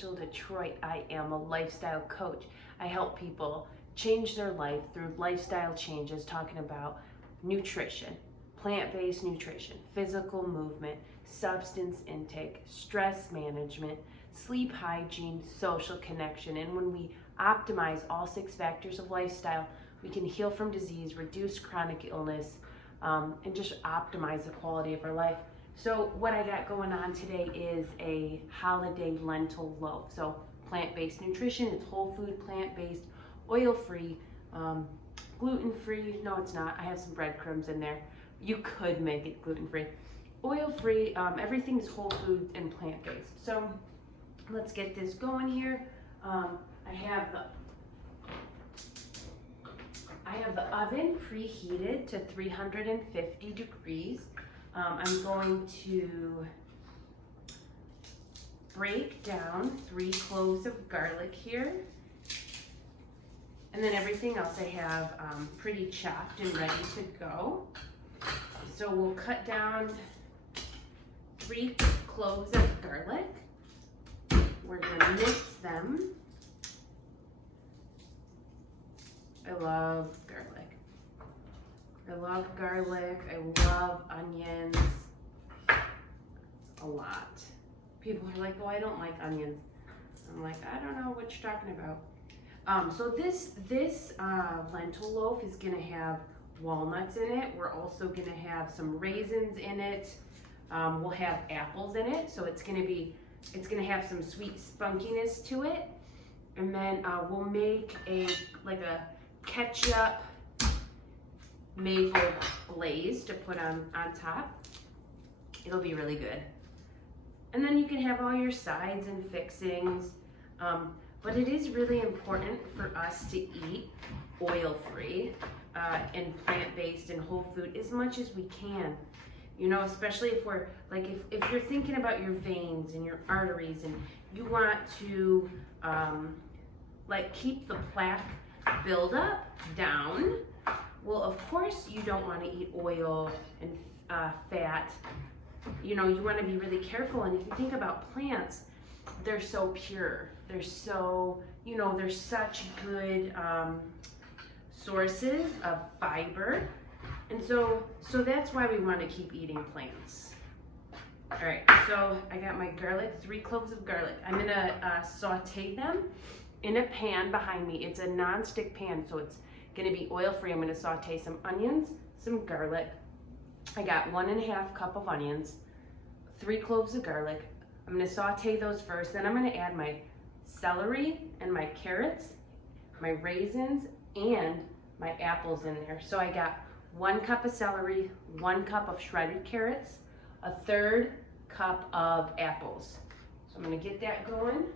Rachel Detroit. I am a lifestyle coach. I help people change their life through lifestyle changes, talking about nutrition, plant-based nutrition, physical movement, substance intake, stress management, sleep hygiene, social connection. And when we optimize all 6 factors of lifestyle, we can heal from disease, reduce chronic illness, and just optimize the quality of our life. So what I got going on today is a holiday lentil loaf. So plant-based nutrition, it's whole food, plant-based, oil-free, gluten-free. No, it's not. I have some breadcrumbs in there. You could make it gluten-free. Oil-free, everything is whole food and plant-based. So let's get this going here. I have the oven preheated to 350 degrees. I'm going to break down 3 cloves of garlic here. And then everything else I have pretty chopped and ready to go. So we'll cut down 3 cloves of garlic. We're gonna mix them. I love garlic. I love garlic. I love onions a lot. People are like, oh, I don't like onions. I'm like, I don't know what you're talking about. So this lentil loaf is gonna have walnuts in it. We're also gonna have some raisins in it. We'll have apples in it. So it's gonna have some sweet spunkiness to it. And then we'll make a ketchup maple glaze to put on top. It'll be really good. And then you can have all your sides and fixings. But it is really important for us to eat oil-free and plant-based and whole food as much as we can. You know, especially if we're like, if you're thinking about your veins and your arteries and you want to like keep the plaque buildup down, well, of course you don't want to eat oil and fat. You know, you want to be really careful. And if you think about plants, they're so pure. They're so, you know, they're such good sources of fiber. And so that's why we want to keep eating plants. All right, so I got my garlic, 3 cloves of garlic. I'm gonna saute them in a pan behind me. It's a non-stick pan, so it's gonna be oil-free. I'm gonna saute some onions, some garlic. I got 1½ cup of onions, 3 cloves of garlic. I'm gonna saute those first, then I'm gonna add my celery and my carrots, my raisins, and my apples in there. So I got 1 cup of celery, 1 cup of shredded carrots, 1/3 cup of apples. So I'm gonna get that going.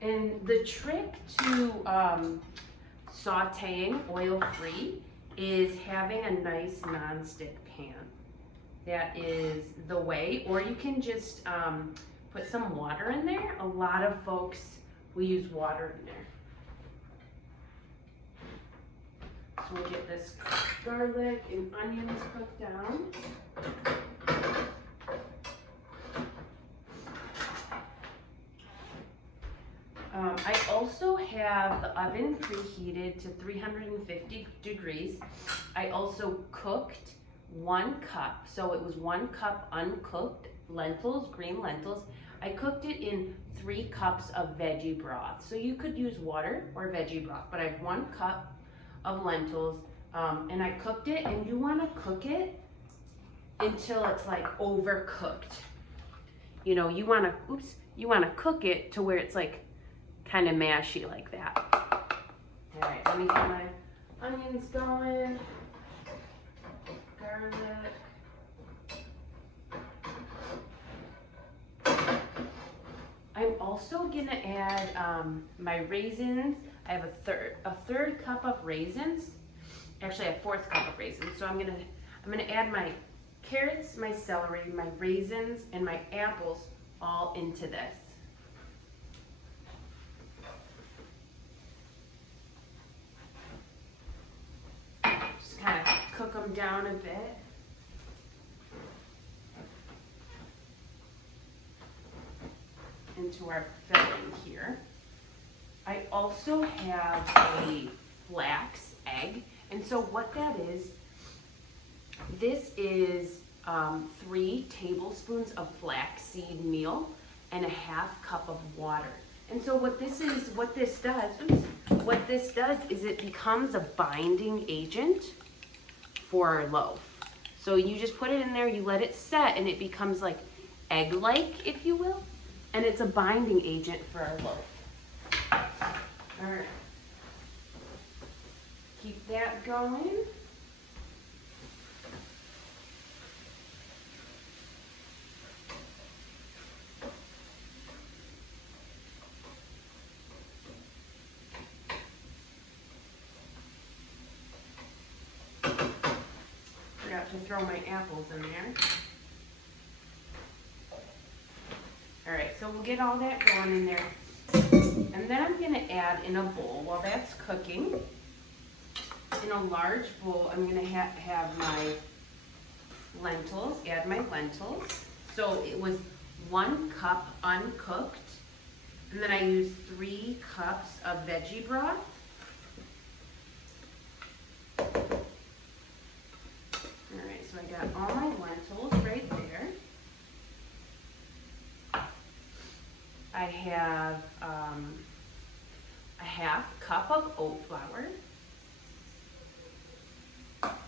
And the trick to sauteing oil-free is having a nice non-stick pan. That is the way, or you can just put some water in there. A lot of folks will use water in there. So we'll get this garlic and onions cooked down. I also have the oven preheated to 350 degrees. I also cooked 1 cup, so it was 1 cup uncooked lentils, green lentils. I cooked it in 3 cups of veggie broth. So you could use water or veggie broth, but I have 1 cup of lentils, and I cooked it, and you want to cook it until it's like overcooked. You know, you want to cook it to where it's like kind of mashy like that. All right, let me get my onions going, garlic. I'm also gonna add my raisins. I have a third cup of raisins. Actually, I have 1/4 cup of raisins. So I'm gonna add my carrots, my celery, my raisins, and my apples all into this. Just kind of cook them down a bit. into our filling here. I also have a flax egg. And so what that is, this is 3 tablespoons of flaxseed meal and a half cup of water. And so what this does is it becomes a binding agent for our loaf. So you just put it in there, you let it set, and it becomes like egg-like, if you will. And it's a binding agent for our loaf. All right. Keep that going. Forgot to throw my apples in there. All right, so we'll get all that going in there. And then I'm gonna add in a bowl, while that's cooking, in a large bowl, I'm gonna have my lentils, add my lentils. So it was 1 cup uncooked, and then I used 3 cups of veggie broth. All right, so I got all my lentils right there. I have a half cup of oat flour.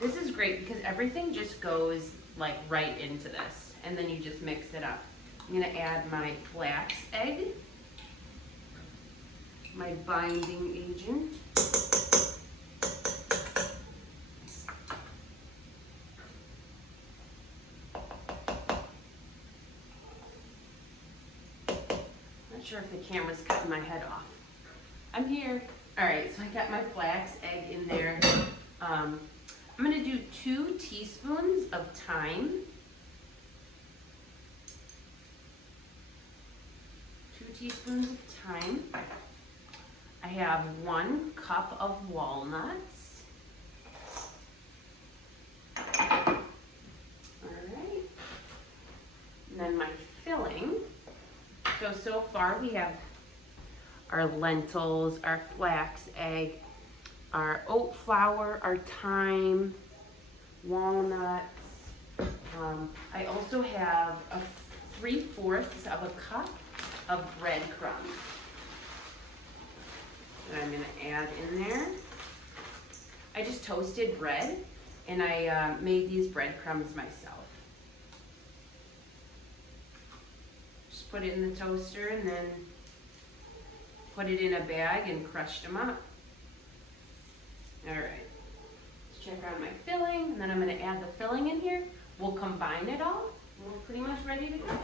This is great because everything just goes like right into this, and then you just mix it up. I'm gonna add my flax egg, my binding agent. Not sure if the camera's cutting my head off. I'm here. All right, so I got my flax egg in there. I'm gonna do 2 teaspoons of thyme. 2 teaspoons of thyme. I have 1 cup of walnuts. All right. And then my filling. So far we have our lentils, our flax egg, our oat flour, our thyme, walnuts. I also have 3/4 of a cup of breadcrumbs that I'm gonna add in there. I just toasted bread, and I made these breadcrumbs myself. Just put it in the toaster and then put it in a bag and crushed them up. All right, let's check on my filling, and then I'm gonna add the filling in here. We'll combine it all, and we're pretty much ready to go.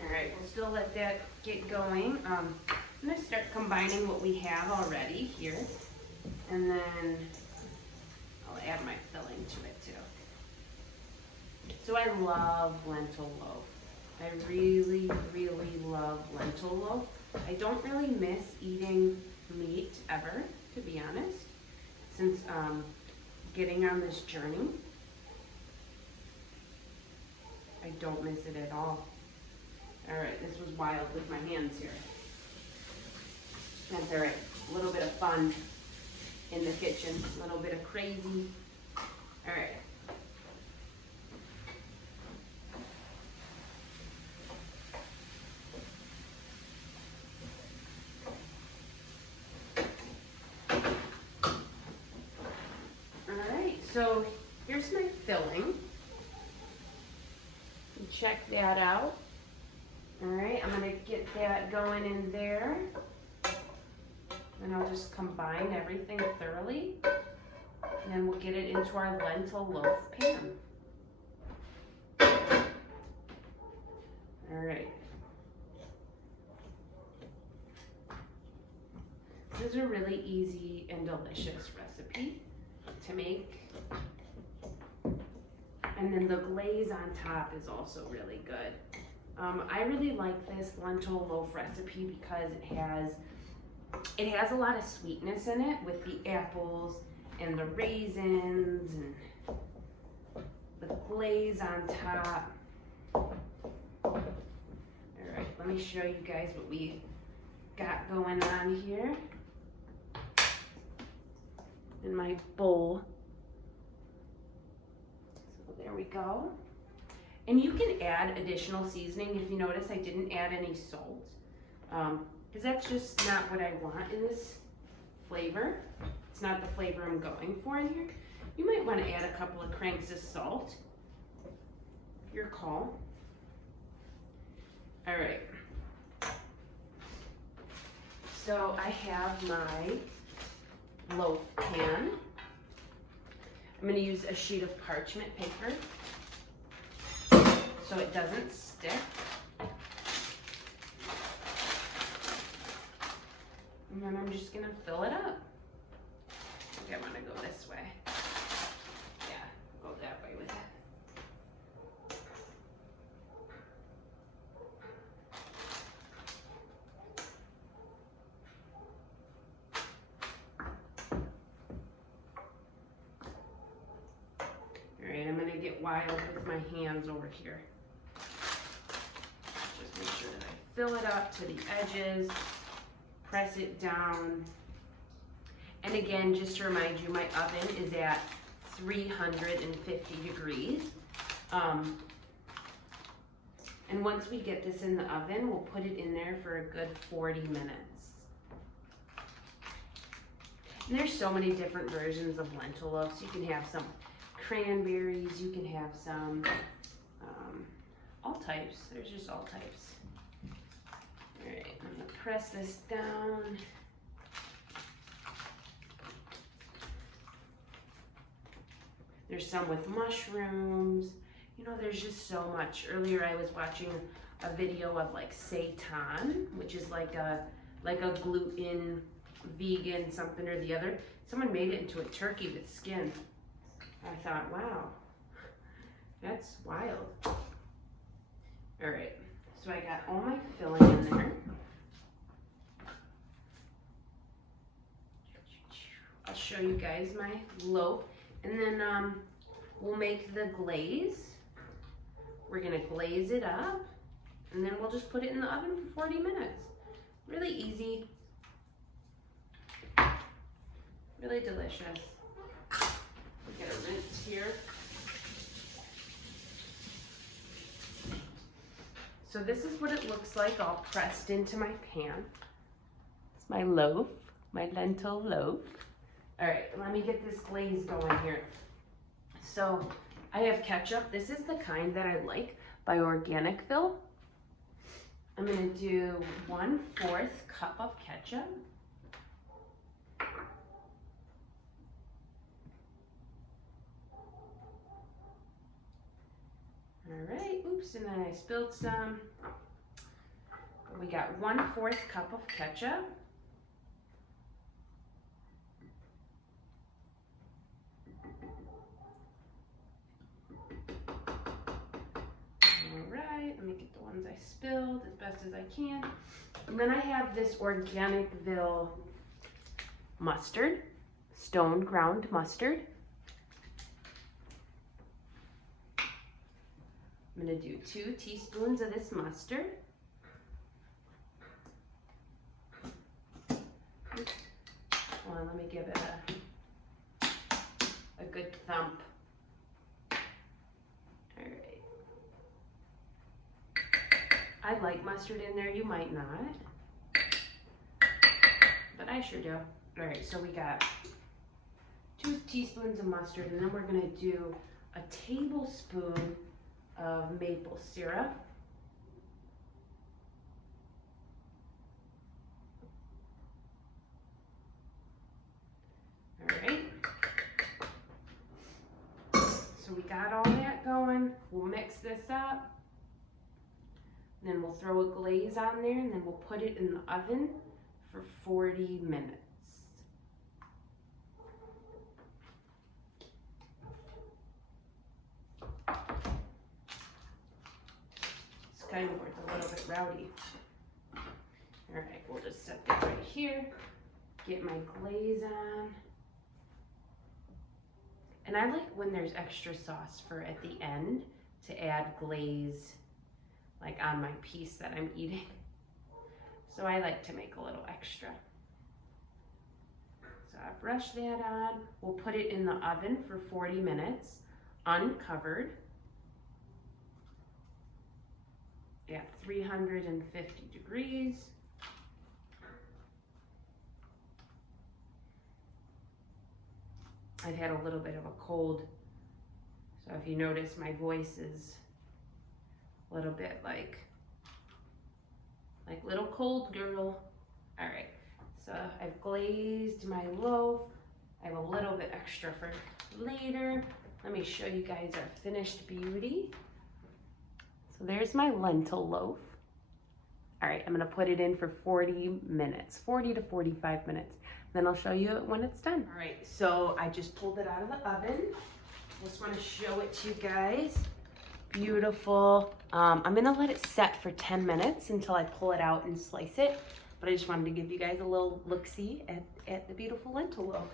All right, we'll still let that get going. I'm gonna start combining what we have already here, and then I'll add my filling to it too. So I love lentil loaf. I really, really love lentil loaf. I don't really miss eating meat ever, to be honest, since getting on this journey. I don't miss it at all. All right, this was wild with my hands here. That's all right, a little bit of fun in the kitchen, a little bit of crazy. All right. All right, so here's my filling. Check that out. All right, I'm gonna get that going in there. And I'll just combine everything thoroughly. And then we'll get it into our lentil loaf pan. All right. This is a really easy and delicious recipe to make. And then the glaze on top is also really good. I really like this lentil loaf recipe because it has a lot of sweetness in it with the apples and the raisins and the glaze on top. All right, let me show you guys what we got going on here in my bowl. So there we go. And you can add additional seasoning. If you notice, I didn't add any salt because that's just not what I want in this flavor. It's not the flavor I'm going for in here. You might want to add a couple of cranks of salt. Your call. All right. So I have my loaf pan. I'm going to use a sheet of parchment paper so it doesn't stick. And then I'm just gonna fill it up. I think I wanna go this way. Yeah, go that way with it. All right, I'm gonna get wild with my hands over here. Just make sure that I fill it up to the edges, press it down. And again, just to remind you, my oven is at 350 degrees. And once we get this in the oven, we'll put it in there for a good 40 minutes. And there's so many different versions of lentil loaves. You can have some cranberries, you can have some, all types. There's just all types. All right, I'm gonna press this down. There's some with mushrooms. You know, there's just so much. Earlier I was watching a video of like seitan, which is like a gluten, vegan, something or the other. Someone made it into a turkey with skin. I thought, wow, that's wild. All right, so I got all my filling in there. I'll show you guys my loaf, and then we'll make the glaze. We're gonna glaze it up, and then we'll just put it in the oven for 40 minutes. Really easy, really delicious. We'll get a rinse here. So this is what it looks like all pressed into my pan. It's my loaf, my lentil loaf. All right, let me get this glaze going here. So I have ketchup. This is the kind that I like by Organicville. I'm gonna do 1/4 cup of ketchup. All right, oops, and then I spilled some. We got 1/4 cup of ketchup. All right, let me get the ones I spilled as best as I can. And then I have this Organicville mustard, stone ground mustard. I'm gonna do 2 teaspoons of this mustard. Oops. Hold on, let me give it a good thump. All right. I like mustard in there, you might not, but I sure do. All right, so we got 2 teaspoons of mustard, and then we're gonna do a tablespoon of maple syrup. All right. So we got all that going. We'll mix this up. Then we'll throw a glaze on there, and then we'll put it in the oven for 40 minutes. cutting board's a little bit rowdy. All right, we'll just set that right here. Get my glaze on. And I like when there's extra sauce for at the end to add glaze like on my piece that I'm eating. So I like to make a little extra. So I brush that on. We'll put it in the oven for 40 minutes, uncovered, at 350 degrees. I've had a little bit of a cold, so if you notice my voice is a little bit like little cold girl. All right, so I've glazed my loaf. I have a little bit extra for later. Let me show you guys our finished beauty. So there's my lentil loaf. All right, I'm gonna put it in for 40 minutes, 40 to 45 minutes. Then I'll show you when it's done. All right, so I just pulled it out of the oven. Just wanna show it to you guys. Beautiful. I'm gonna let it set for 10 minutes until I pull it out and slice it. But I just wanted to give you guys a little look-see at the beautiful lentil loaf.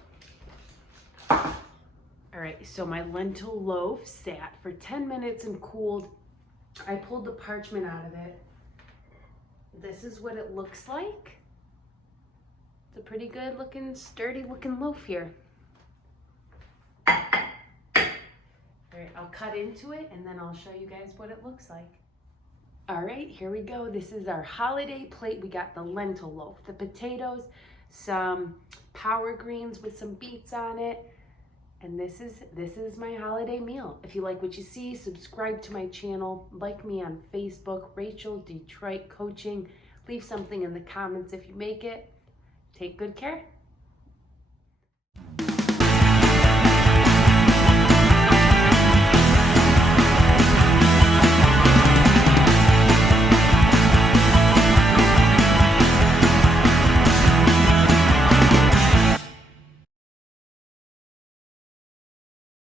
All right, so my lentil loaf sat for 10 minutes and cooled. I pulled the parchment out of it. This is what it looks like. It's a pretty good looking, sturdy looking loaf here. All right, I'll cut into it and then I'll show you guys what it looks like. All right, here we go. This is our holiday plate. We got the lentil loaf, the potatoes, some power greens with some beets on it. And this is my holiday meal. If you like what you see, subscribe to my channel, like me on Facebook, Rachel Detroit Coaching. Leave something in the comments if you make it. Take good care.